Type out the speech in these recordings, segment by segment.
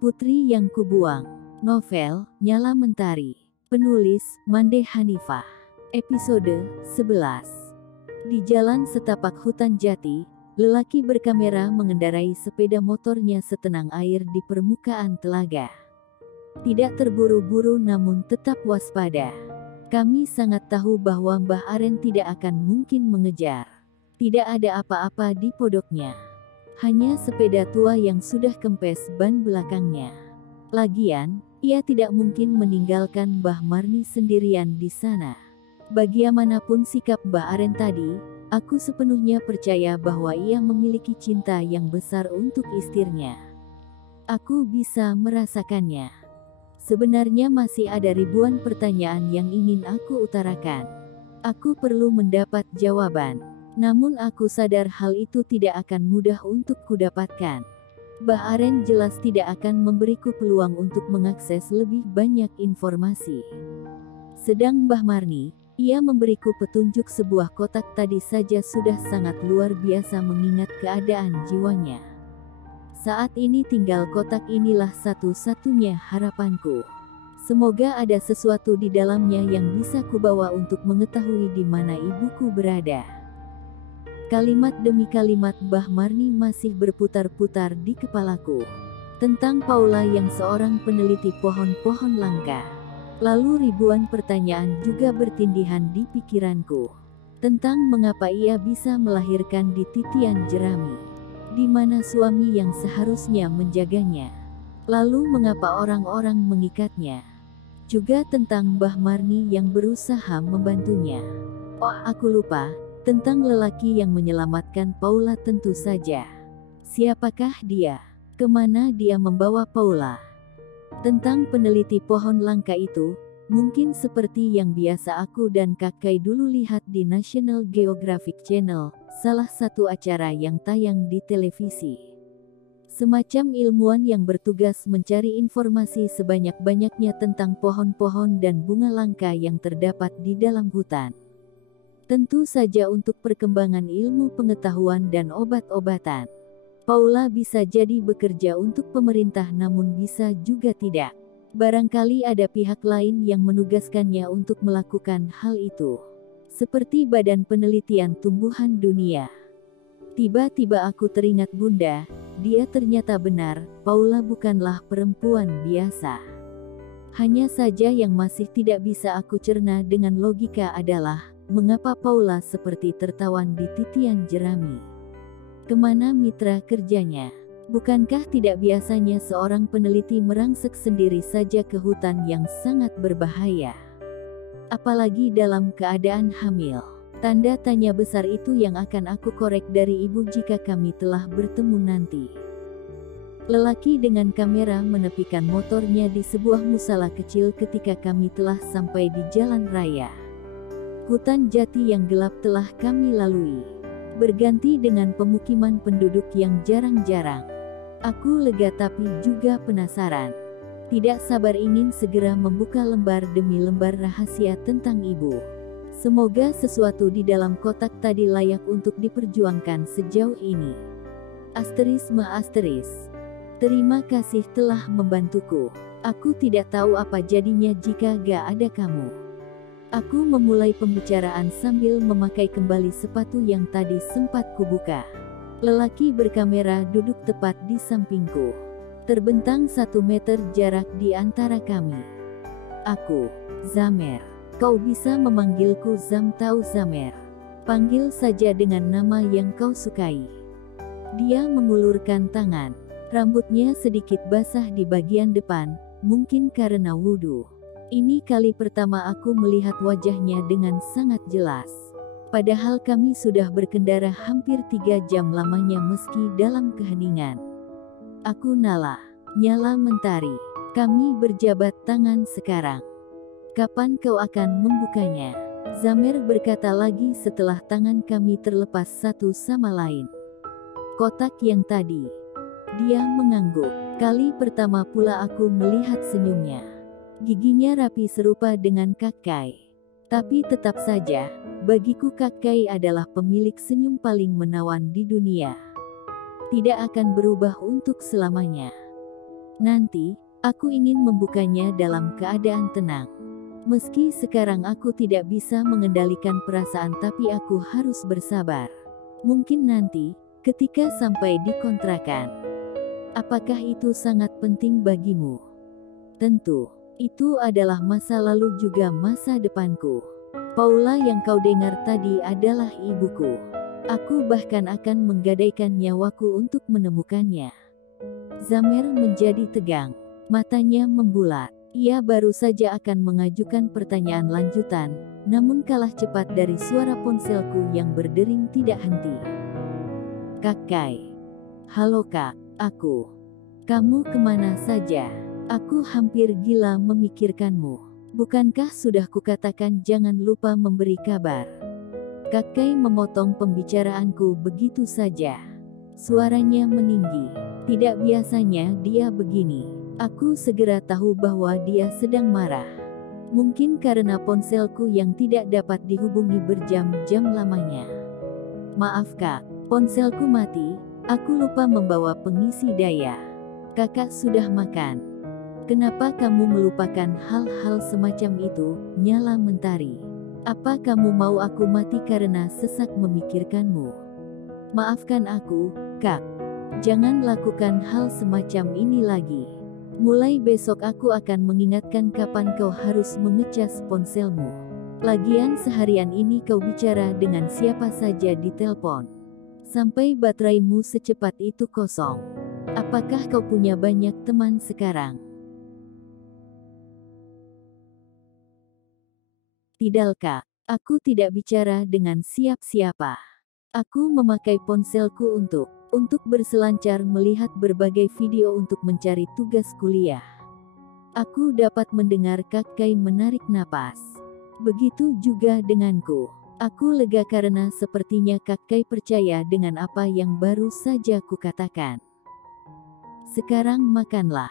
Putri yang Kubuang. Novel, Nyala Mentari. Penulis, Mande Hanifah. Episode 11. Di jalan setapak hutan jati, lelaki berkamera mengendarai sepeda motornya setenang air di permukaan telaga. Tidak terburu-buru namun tetap waspada. Kami sangat tahu bahwa Mbah Aren tidak akan mungkin mengejar. Tidak ada apa-apa di podoknya. Hanya sepeda tua yang sudah kempes ban belakangnya. Lagian, ia tidak mungkin meninggalkan Mbah Marni sendirian di sana. Bagaimanapun sikap Mbah Aren tadi, aku sepenuhnya percaya bahwa ia memiliki cinta yang besar untuk istrinya. Aku bisa merasakannya. Sebenarnya masih ada ribuan pertanyaan yang ingin aku utarakan. Aku perlu mendapat jawaban. Namun aku sadar hal itu tidak akan mudah untuk kudapatkan. Mbah Aren jelas tidak akan memberiku peluang untuk mengakses lebih banyak informasi. Sedang Mbah Marni, ia memberiku petunjuk sebuah kotak tadi saja sudah sangat luar biasa mengingat keadaan jiwanya. Saat ini tinggal kotak inilah satu-satunya harapanku. Semoga ada sesuatu di dalamnya yang bisa kubawa untuk mengetahui di mana ibuku berada. Kalimat demi kalimat Mbah Marni masih berputar-putar di kepalaku. Tentang Paula yang seorang peneliti pohon-pohon langka. Lalu ribuan pertanyaan juga bertindihan di pikiranku. Tentang mengapa ia bisa melahirkan di titian jerami. Di mana suami yang seharusnya menjaganya. Lalu mengapa orang-orang mengikatnya. Juga tentang Mbah Marni yang berusaha membantunya. Oh, aku lupa. Tentang lelaki yang menyelamatkan Paula tentu saja. Siapakah dia? Kemana dia membawa Paula? Tentang peneliti pohon langka itu, mungkin seperti yang biasa aku dan kakak dulu lihat di National Geographic Channel, salah satu acara yang tayang di televisi. Semacam ilmuwan yang bertugas mencari informasi sebanyak-banyaknya tentang pohon-pohon dan bunga langka yang terdapat di dalam hutan. Tentu saja untuk perkembangan ilmu pengetahuan dan obat-obatan. Paula bisa jadi bekerja untuk pemerintah namun bisa juga tidak. Barangkali ada pihak lain yang menugaskannya untuk melakukan hal itu. Seperti Badan Penelitian Tumbuhan Dunia. Tiba-tiba aku teringat Bunda, dia ternyata benar, Paula bukanlah perempuan biasa. Hanya saja yang masih tidak bisa aku cerna dengan logika adalah, mengapa Paula seperti tertawan di titian jerami? Kemana mitra kerjanya? Bukankah tidak biasanya seorang peneliti merangsek sendiri saja ke hutan yang sangat berbahaya? Apalagi dalam keadaan hamil. Tanda tanya besar itu yang akan aku korek dari ibu jika kami telah bertemu nanti. Lelaki dengan kamera menepikan motornya di sebuah musala kecil ketika kami telah sampai di jalan raya. Hutan jati yang gelap telah kami lalui. Berganti dengan pemukiman penduduk yang jarang-jarang. Aku lega tapi juga penasaran. Tidak sabar ingin segera membuka lembar demi lembar rahasia tentang ibu. Semoga sesuatu di dalam kotak tadi layak untuk diperjuangkan sejauh ini. ****. Terima kasih telah membantuku. Aku tidak tahu apa jadinya jika gak ada kamu. Aku memulai pembicaraan sambil memakai kembali sepatu yang tadi sempat kubuka. Lelaki berkamera duduk tepat di sampingku. Terbentang 1 meter jarak di antara kami. Aku, Zamer. Kau bisa memanggilku Zam atau Zamer. Panggil saja dengan nama yang kau sukai. Dia mengulurkan tangan. Rambutnya sedikit basah di bagian depan, mungkin karena wudhu. Ini kali pertama aku melihat wajahnya dengan sangat jelas. Padahal kami sudah berkendara hampir 3 jam lamanya meski dalam keheningan. Aku Nala, Nyala Mentari. Kami berjabat tangan sekarang. Kapan kau akan membukanya? Zamer berkata lagi setelah tangan kami terlepas satu sama lain. Kotak yang tadi. Dia mengangguk. Kali pertama pula aku melihat senyumnya. Giginya rapi serupa dengan Kakai. Tapi tetap saja, bagiku Kakai adalah pemilik senyum paling menawan di dunia. Tidak akan berubah untuk selamanya. Nanti, aku ingin membukanya dalam keadaan tenang. Meski sekarang aku tidak bisa mengendalikan perasaan, tapi aku harus bersabar. Mungkin nanti, ketika sampai di kontrakan. Apakah itu sangat penting bagimu? Tentu, itu adalah masa lalu juga masa depanku. Paula yang kau dengar tadi adalah ibuku. Aku bahkan akan menggadaikan nyawaku untuk menemukannya. Zamer menjadi tegang. Matanya membulat. Ia baru saja akan mengajukan pertanyaan lanjutan, namun kalah cepat dari suara ponselku yang berdering tidak henti. Kak Kai. Halo kak, aku. Kamu kemana saja? Aku hampir gila memikirkanmu. Bukankah sudah kukatakan jangan lupa memberi kabar? Kak Kai memotong pembicaraanku begitu saja. Suaranya meninggi. Tidak biasanya dia begini. Aku segera tahu bahwa dia sedang marah. Mungkin karena ponselku yang tidak dapat dihubungi berjam-jam lamanya. Maaf kak, ponselku mati, aku lupa membawa pengisi daya. Kakak sudah makan. Kenapa kamu melupakan hal-hal semacam itu, Nyala Mentari? Apa kamu mau aku mati karena sesak memikirkanmu? Maafkan aku, kak. Jangan lakukan hal semacam ini lagi. Mulai besok aku akan mengingatkan kapan kau harus mengecas ponselmu. Lagian seharian ini kau bicara dengan siapa saja di telepon. Sampai bateraimu secepat itu kosong. Apakah kau punya banyak teman sekarang? Tidak kak, aku tidak bicara dengan siapa-siapa. Aku memakai ponselku untuk berselancar melihat berbagai video untuk mencari tugas kuliah. Aku dapat mendengar Kak Kai menarik napas. Begitu juga denganku. Aku lega karena sepertinya Kak Kai percaya dengan apa yang baru saja kukatakan. Sekarang makanlah.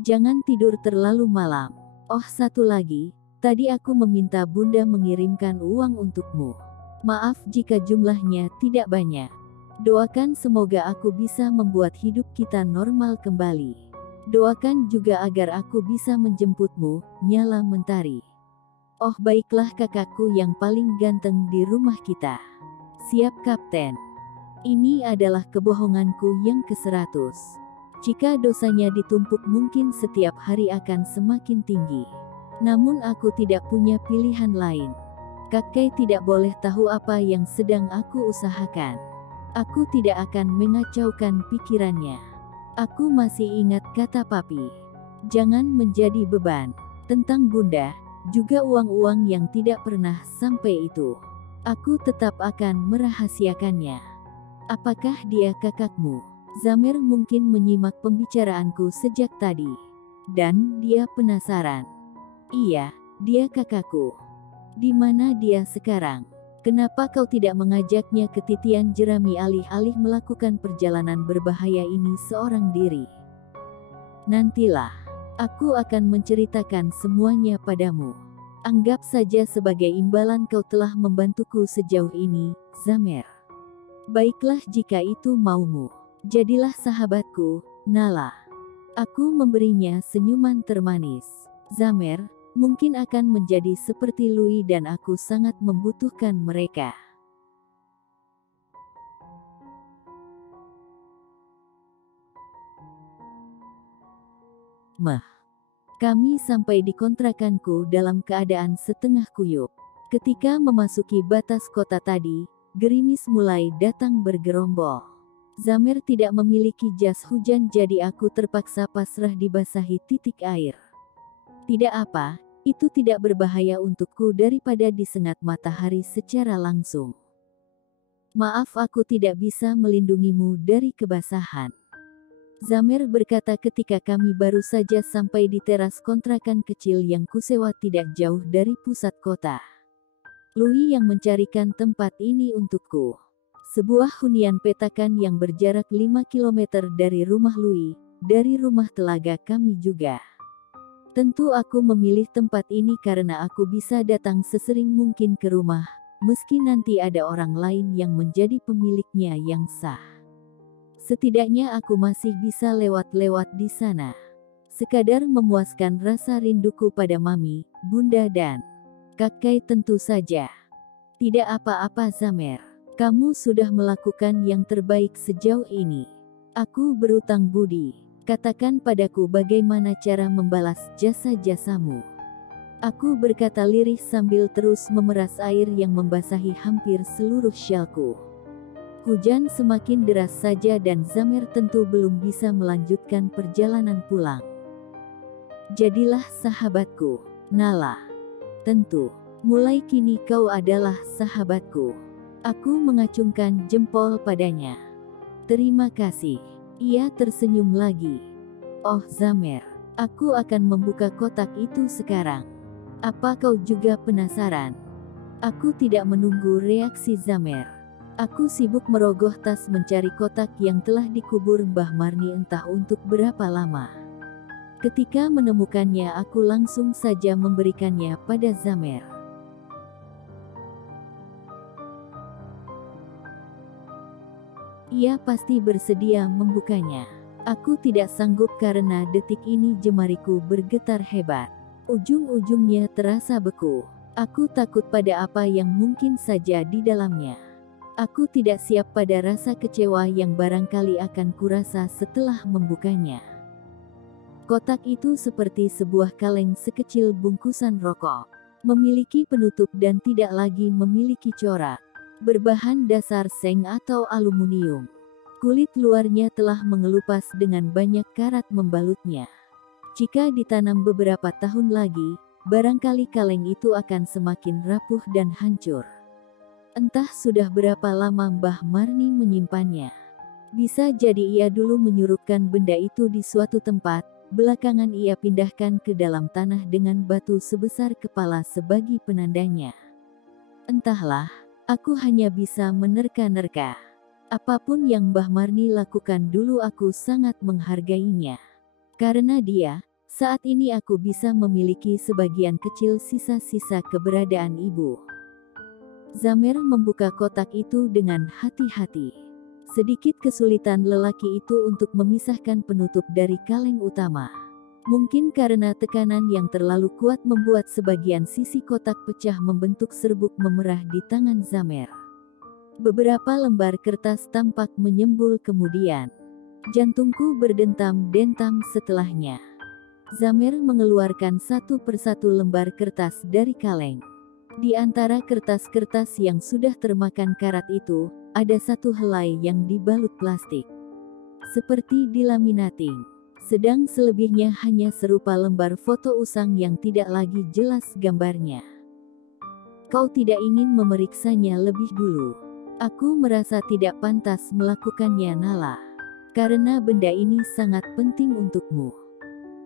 Jangan tidur terlalu malam. Oh satu lagi, tadi aku meminta Bunda mengirimkan uang untukmu. Maaf jika jumlahnya tidak banyak. Doakan semoga aku bisa membuat hidup kita normal kembali. Doakan juga agar aku bisa menjemputmu, Nyala Mentari. Oh baiklah kakakku yang paling ganteng di rumah kita. Siap Kapten. Ini adalah kebohonganku yang ke-100. Jika dosanya ditumpuk mungkin setiap hari akan semakin tinggi. Namun aku tidak punya pilihan lain. Kak Kai tidak boleh tahu apa yang sedang aku usahakan. Aku tidak akan mengacaukan pikirannya. Aku masih ingat kata papi. Jangan menjadi beban. Tentang Bunda, juga uang-uang yang tidak pernah sampai itu. Aku tetap akan merahasiakannya. Apakah dia kakakmu? Zamer mungkin menyimak pembicaraanku sejak tadi. Dan dia penasaran. Iya, dia kakakku. Di mana dia sekarang? Kenapa kau tidak mengajaknya ke titian jerami alih-alih melakukan perjalanan berbahaya ini seorang diri? Nantilah, aku akan menceritakan semuanya padamu. Anggap saja sebagai imbalan kau telah membantuku sejauh ini, Zamer. Baiklah jika itu maumu. Jadilah sahabatku, Nala. Aku memberinya senyuman termanis. Zamer, mungkin akan menjadi seperti Louis dan aku sangat membutuhkan mereka. Kami sampai di kontrakanku dalam keadaan setengah kuyup. Ketika memasuki batas kota tadi, gerimis mulai datang bergerombol. Zamer tidak memiliki jas hujan jadi aku terpaksa pasrah dibasahi titik air. Tidak apa, itu tidak berbahaya untukku daripada disengat matahari secara langsung. Maaf aku tidak bisa melindungimu dari kebasahan. Zamer berkata ketika kami baru saja sampai di teras kontrakan kecil yang kusewa tidak jauh dari pusat kota. Louis yang mencarikan tempat ini untukku. Sebuah hunian petakan yang berjarak 5 km dari rumah Louis, dari rumah telaga kami juga. Tentu aku memilih tempat ini karena aku bisa datang sesering mungkin ke rumah, meski nanti ada orang lain yang menjadi pemiliknya yang sah. Setidaknya aku masih bisa lewat-lewat di sana. Sekadar memuaskan rasa rinduku pada mami, bunda dan kakek tentu saja. Tidak apa-apa Zamer. Kamu sudah melakukan yang terbaik sejauh ini. Aku berutang budi. Katakan padaku bagaimana cara membalas jasa-jasamu. Aku berkata lirih sambil terus memeras air yang membasahi hampir seluruh syalku. Hujan semakin deras saja dan Zamer tentu belum bisa melanjutkan perjalanan pulang. Jadilah sahabatku, Nala. Tentu, mulai kini kau adalah sahabatku. Aku mengacungkan jempol padanya. Terima kasih. Ia tersenyum lagi. Oh Zamer, aku akan membuka kotak itu sekarang. Apa kau juga penasaran? Aku tidak menunggu reaksi Zamer. Aku sibuk merogoh tas mencari kotak yang telah dikubur Mbah Marni entah untuk berapa lama. Ketika menemukannya aku langsung saja memberikannya pada Zamer. Ia pasti bersedia membukanya. Aku tidak sanggup karena detik ini jemariku bergetar hebat. Ujung-ujungnya terasa beku. Aku takut pada apa yang mungkin saja di dalamnya. Aku tidak siap pada rasa kecewa yang barangkali akan kurasa setelah membukanya. Kotak itu seperti sebuah kaleng sekecil bungkusan rokok. Memiliki penutup dan tidak lagi memiliki corak. Berbahan dasar seng atau aluminium. Kulit luarnya telah mengelupas dengan banyak karat membalutnya. Jika ditanam beberapa tahun lagi, barangkali kaleng itu akan semakin rapuh dan hancur. Entah sudah berapa lama Mbah Marni menyimpannya. Bisa jadi ia dulu menyurupkan benda itu di suatu tempat. Belakangan ia pindahkan ke dalam tanah dengan batu sebesar kepala sebagai penandanya. Entahlah, aku hanya bisa menerka-nerka. Apapun yang Mbah Marni lakukan dulu aku sangat menghargainya. Karena dia, saat ini aku bisa memiliki sebagian kecil sisa-sisa keberadaan ibu. Zamer membuka kotak itu dengan hati-hati. Sedikit kesulitan lelaki itu untuk memisahkan penutup dari kaleng utama. Mungkin karena tekanan yang terlalu kuat membuat sebagian sisi kotak pecah membentuk serbuk memerah di tangan Zamer. Beberapa lembar kertas tampak menyembul kemudian. Jantungku berdentam-dentam setelahnya. Zamer mengeluarkan satu persatu lembar kertas dari kaleng. Di antara kertas-kertas yang sudah termakan karat itu, ada satu helai yang dibalut plastik. Seperti dilaminating. Sedang selebihnya hanya serupa lembar foto usang yang tidak lagi jelas gambarnya. Kau tidak ingin memeriksanya lebih dulu. Aku merasa tidak pantas melakukannya Nala. Karena benda ini sangat penting untukmu.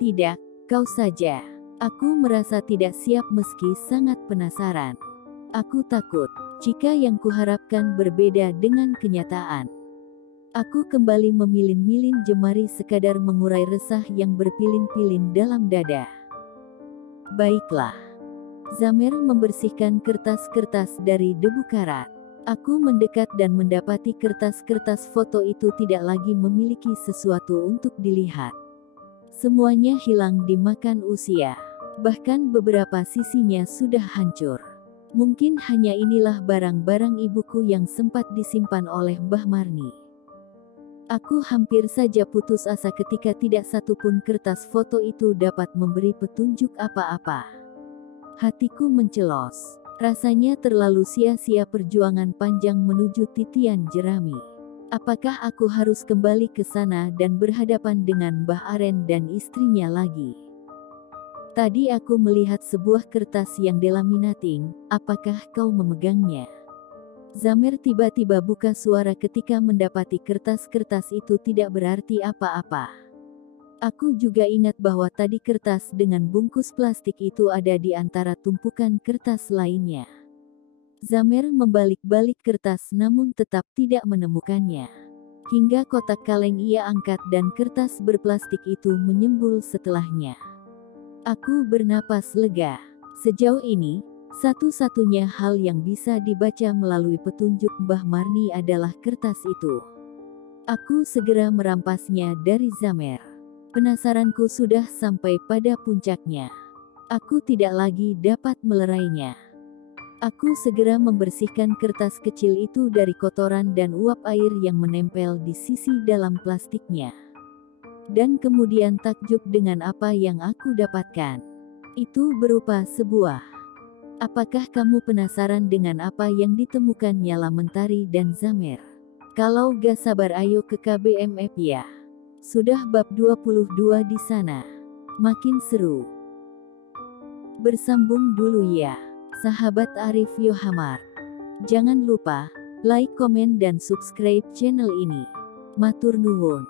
Tidak, kau saja. Aku merasa tidak siap meski sangat penasaran. Aku takut, jika yang kuharapkan berbeda dengan kenyataan. Aku kembali memilin-milin jemari sekadar mengurai resah yang berpilin-pilin dalam dada. Baiklah. Zamer membersihkan kertas-kertas dari debu karat. Aku mendekat dan mendapati kertas-kertas foto itu tidak lagi memiliki sesuatu untuk dilihat. Semuanya hilang dimakan usia. Bahkan beberapa sisinya sudah hancur. Mungkin hanya inilah barang-barang ibuku yang sempat disimpan oleh Mbah Marni. Aku hampir saja putus asa ketika tidak satupun kertas foto itu dapat memberi petunjuk apa-apa. Hatiku mencelos. Rasanya terlalu sia-sia perjuangan panjang menuju titian jerami. Apakah aku harus kembali ke sana dan berhadapan dengan Mbah Aren dan istrinya lagi? Tadi aku melihat sebuah kertas yang delaminating, apakah kau memegangnya? Zamer tiba-tiba buka suara ketika mendapati kertas-kertas itu tidak berarti apa-apa. Aku juga ingat bahwa tadi kertas dengan bungkus plastik itu ada di antara tumpukan kertas lainnya. Zamer membalik-balik kertas namun tetap tidak menemukannya. Hingga kotak kaleng ia angkat dan kertas berplastik itu menyembul setelahnya. Aku bernapas lega. Sejauh ini, satu-satunya hal yang bisa dibaca melalui petunjuk Mbah Marni adalah kertas itu. Aku segera merampasnya dari Zamer. Penasaranku sudah sampai pada puncaknya. Aku tidak lagi dapat melerainya. Aku segera membersihkan kertas kecil itu dari kotoran dan uap air yang menempel di sisi dalam plastiknya. Dan kemudian takjub dengan apa yang aku dapatkan. Itu berupa sebuah. Apakah kamu penasaran dengan apa yang ditemukan Nyala Mentari dan Zamer? Kalau gak sabar ayo ke KBMF ya. Sudah bab 22 di sana. Makin seru. Bersambung dulu ya, sahabat Arif Yohamar. Jangan lupa like, komen dan subscribe channel ini. Matur nuwun.